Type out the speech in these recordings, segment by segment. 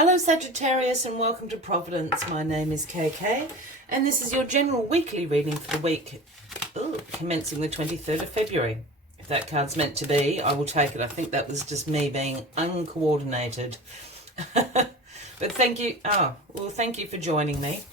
Hello Sagittarius and welcome to Providence. My name is KK and this is your general weekly reading for the week commencing the 23rd of February. If that card's meant to be, I will take it. I think that was just me being uncoordinated. But thank you. Thank you for joining me.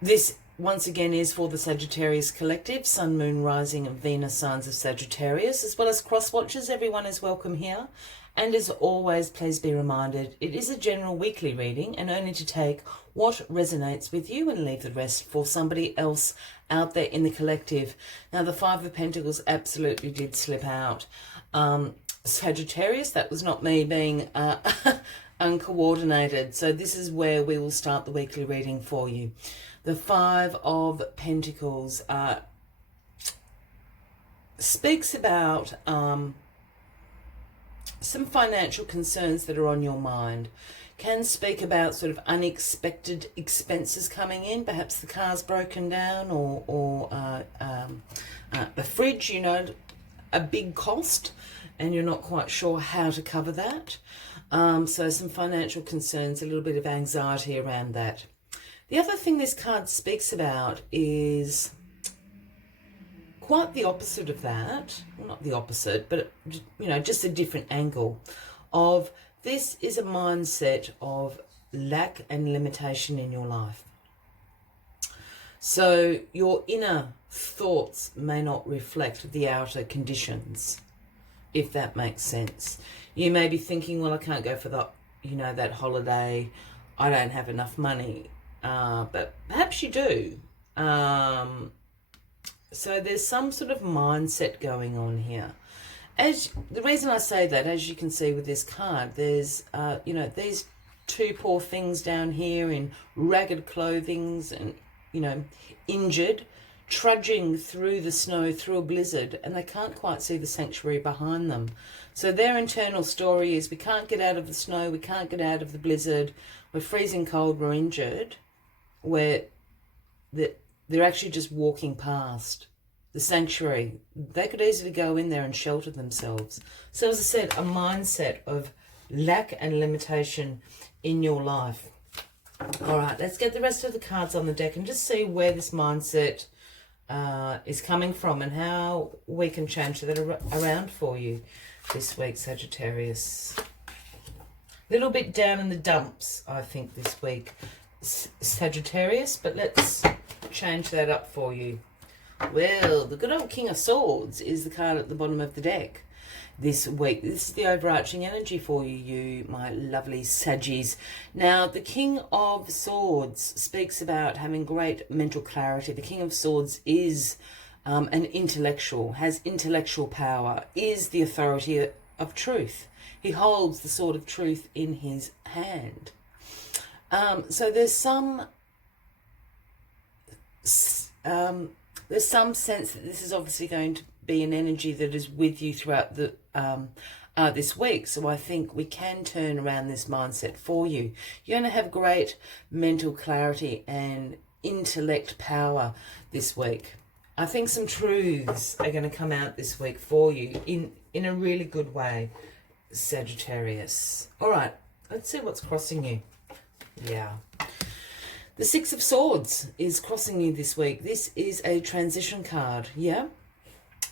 This once again is for the Sagittarius Collective, Sun, Moon, Rising and Venus signs of Sagittarius, as well as cross-watchers. Everyone is welcome here. And as always, please be reminded, it is a general weekly reading and only to take what resonates with you and leave the rest for somebody else out there in the collective. Now, the Five of Pentacles absolutely did slip out. Sagittarius, that was not me being uncoordinated. So this is where we will start the weekly reading for you. The Five of Pentacles speaks about some financial concerns that are on your mind. Can speak about sort of unexpected expenses coming in. Perhaps the car's broken down or the fridge, you know, a big cost and you're not quite sure how to cover that. So some financial concerns, a little bit of anxiety around that. The other thing this card speaks about is quite the opposite of that. Well, not the opposite, but, you know, just a different angle of this is a mindset of lack and limitation in your life. So your inner thoughts may not reflect the outer conditions, if that makes sense. You may be thinking, well, I can't go for that holiday. I don't have enough money. But perhaps you do. So there's some sort of mindset going on here. The reason I say that, as you can see with this card, there's, these two poor things down here in ragged clothing and, injured, trudging through the snow, through a blizzard, and they can't quite see the sanctuary behind them. So their internal story is, we can't get out of the snow, we can't get out of the blizzard, we're freezing cold, we're injured, where they're actually just walking past the sanctuary. They could easily go in there and shelter themselves. So as I said, a mindset of lack and limitation in your life. All right, let's get the rest of the cards on the deck and just see where this mindset is coming from and how we can change that around for you this week, Sagittarius. A little bit down in the dumps, I think, this week, Sagittarius, but let's change that up for you. Well, the good old King of Swords is the card at the bottom of the deck this week. This is the overarching energy for you, my lovely Saggies. Now, the King of Swords speaks about having great mental clarity. The King of Swords is an intellectual, has intellectual power, is the authority of truth. He holds the sword of truth in his hand. So there's some sense that this is obviously going to be an energy that is with you throughout the this week. So I think we can turn around this mindset for you. You're going to have great mental clarity and intellect power this week. I think some truths are going to come out this week for you in a really good way, Sagittarius. All right, let's see what's crossing you. Yeah. The Six of Swords is crossing you this week. This is a transition card, yeah?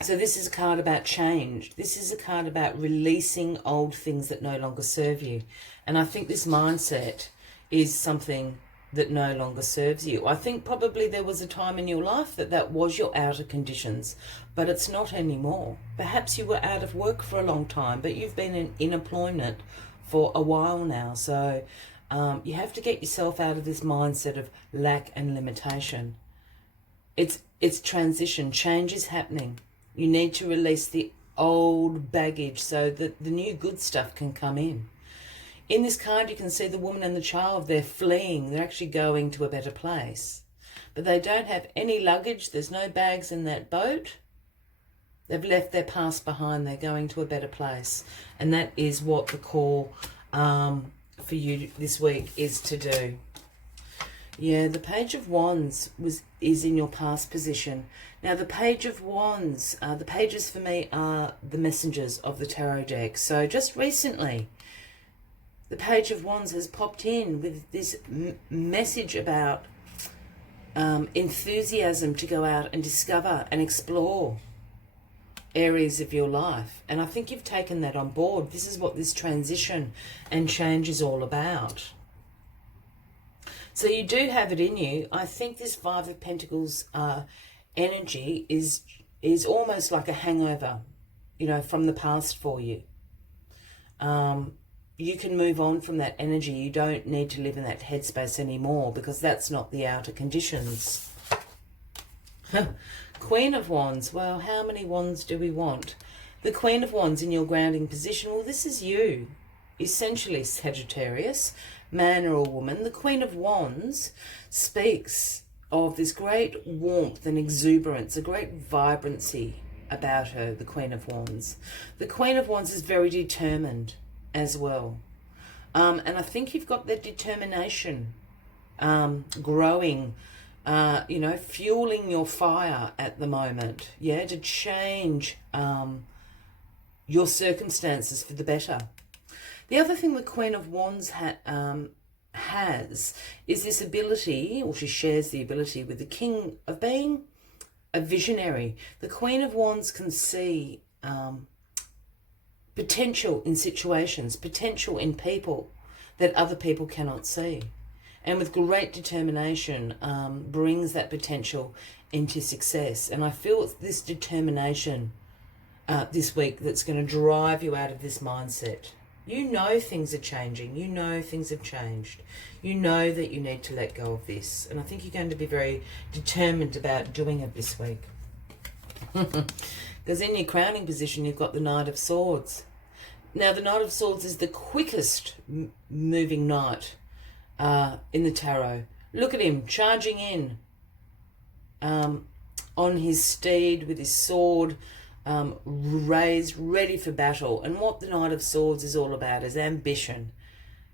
So this is a card about change. This is a card about releasing old things that no longer serve you. And I think this mindset is something that no longer serves you. I think probably there was a time in your life that was your outer conditions, but it's not anymore. Perhaps you were out of work for a long time, but you've been in employment for a while now. So you have to get yourself out of this mindset of lack and limitation. It's transition. Change is happening. You need to release the old baggage so that the new good stuff can come in. In this card, you can see the woman and the child. They're fleeing. They're actually going to a better place. But they don't have any luggage. There's no bags in that boat. They've left their past behind. They're going to a better place. And that is what the call for you this week is to do. Yeah, the Page of Wands is in your past position. Now, the Page of Wands, the pages for me are the messengers of the tarot deck. So just recently, The Page of Wands has popped in with this message about enthusiasm to go out and discover and explore areas of your life. And I think you've taken that on board. This is what this transition and change is all about. So you do have it in you. I think this Five of Pentacles energy is almost like a hangover, you know, from the past for you. You can move on from that energy. You don't need to live in that headspace anymore, because that's not the outer conditions. Queen of Wands. Well, how many wands do we want? The Queen of Wands in your grounding position. Well, this is you, essentially, Sagittarius, man or woman. The Queen of Wands speaks of this great warmth and exuberance, a great vibrancy about her, the Queen of Wands. The Queen of Wands is very determined as well. And I think you've got that determination growing, you know, fueling your fire at the moment, yeah, to change your circumstances for the better. The other thing the Queen of Wands has is this ability, or she shares the ability with the King, of being a visionary. The Queen of Wands can see potential in situations, potential in people that other people cannot see. And with great determination brings that potential into success. And I feel it's this determination this week that's going to drive you out of this mindset. You know things are changing. You know things have changed. You know that you need to let go of this. And I think you're going to be very determined about doing it this week. Because in your crowning position, you've got the Knight of Swords. Now, the Knight of Swords is the quickest moving knight in the tarot. Look at him charging in on his steed with his sword raised, ready for battle. And what the Knight of Swords is all about is ambition,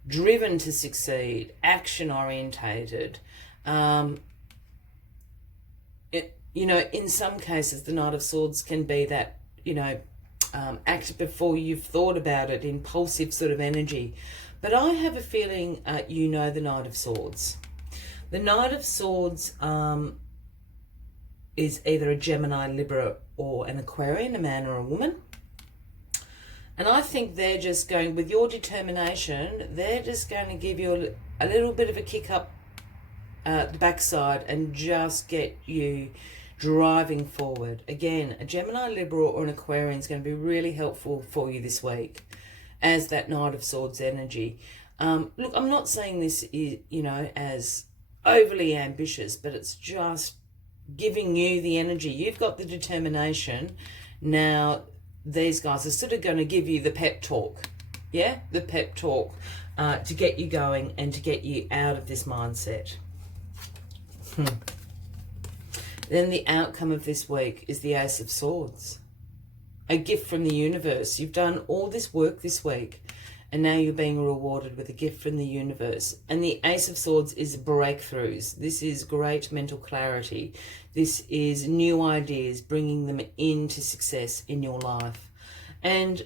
driven to succeed, action orientated. You know, in some cases, the Knight of Swords can be that, you know, act before you've thought about it, impulsive sort of energy. But I have a feeling you know the Knight of Swords. The Knight of Swords is either a Gemini, Libra, or an Aquarian, a man or a woman. And I think they're just going, with your determination, they're just going to give you a little bit of a kick up the backside and just get you driving forward. Again, a Gemini, Libra, or an Aquarian is going to be really helpful for you this week as that Knight of Swords energy. Look, I'm not saying this is, you know, as overly ambitious, but it's just giving you the energy. You've got the determination. Now, these guys are sort of going to give you the pep talk. Yeah, the pep talk to get you going and to get you out of this mindset. Then the outcome of this week is the Ace of Swords. A gift from the universe. You've done all this work this week, and now you're being rewarded with a gift from the universe. And the Ace of Swords is breakthroughs. This is great mental clarity. This is new ideas, bringing them into success in your life. And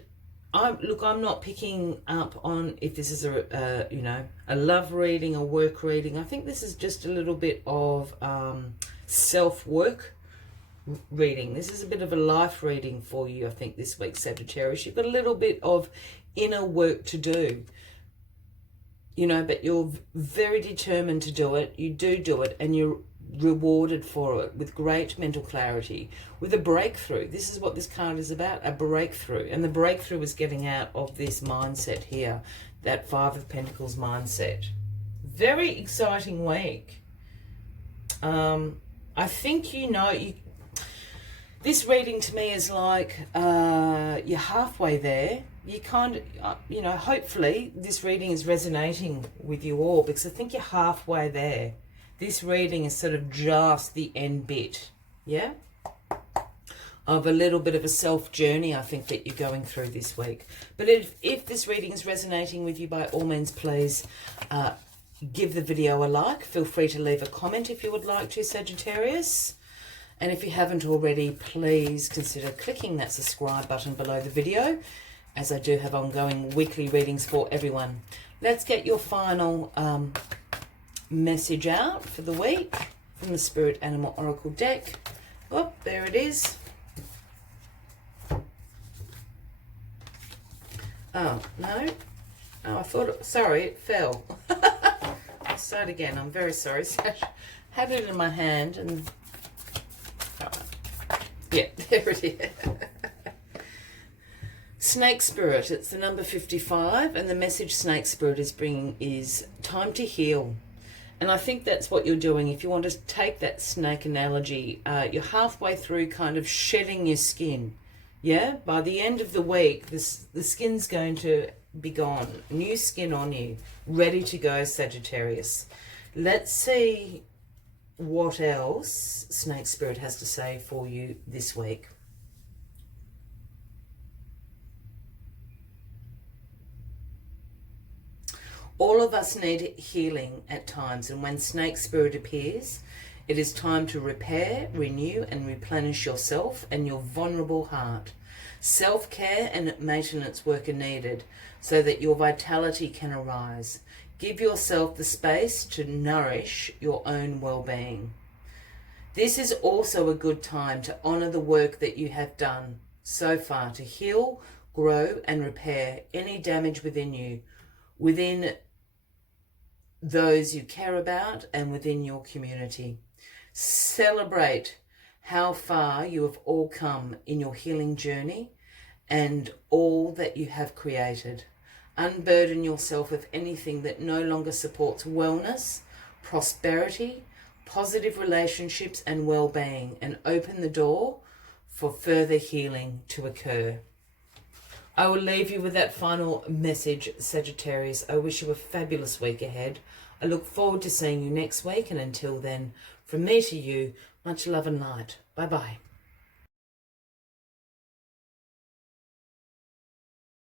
I'm not picking up on if this is a you know, a love reading, a work reading. I think this is just a little bit of self-work reading. This is a bit of a life reading for you, I think, this week, Sagittarius. You've got a little bit of inner work to do, you know, but you're very determined to do it. You do it, and you're rewarded for it with great mental clarity, with a breakthrough. This is what this card is about, a breakthrough. And the breakthrough is getting out of this mindset here, that Five of Pentacles mindset. Very exciting week. I think, you know, this reading to me is like you're halfway there. You kind of, you know, hopefully this reading is resonating with you all, because I think you're halfway there. This reading is sort of just the end bit, yeah, of a little bit of a self-journey, I think, that you're going through this week. But if this reading is resonating with you, by all means, please give the video a like. Feel free to leave a comment if you would like to, Sagittarius. And if you haven't already, please consider clicking that subscribe button below the video, as I do have ongoing weekly readings for everyone. Let's get your final message out for the week from the Spirit Animal Oracle deck. Oh, there it is. Oh, no. Oh, I thought, sorry, it fell. I'll start again. I'm very sorry. Had it in my hand and, yeah, there it is. Snake Spirit, it's the number 55, and the message Snake Spirit is bringing is time to heal. And I think that's what you're doing. If you want to take that snake analogy, you're halfway through kind of shedding your skin. Yeah, by the end of the week, the skin's going to be gone. New skin on you, ready to go, Sagittarius. Let's see what else Snake Spirit has to say for you this week. All of us need healing at times, and when Snake Spirit appears, it is time to repair, renew, and replenish yourself and your vulnerable heart. Self-care and maintenance work are needed so that your vitality can arise. Give yourself the space to nourish your own well-being. This is also a good time to honour the work that you have done so far to heal, grow, and repair any damage within you, within those you care about, and within your community. Celebrate how far you have all come in your healing journey and all that you have created. Unburden yourself of anything that no longer supports wellness, prosperity, positive relationships, and well-being, and open the door for further healing to occur. I will leave you with that final message, Sagittarius. I wish you a fabulous week ahead. I look forward to seeing you next week, and until then, from me to you, much love and light. Bye-bye.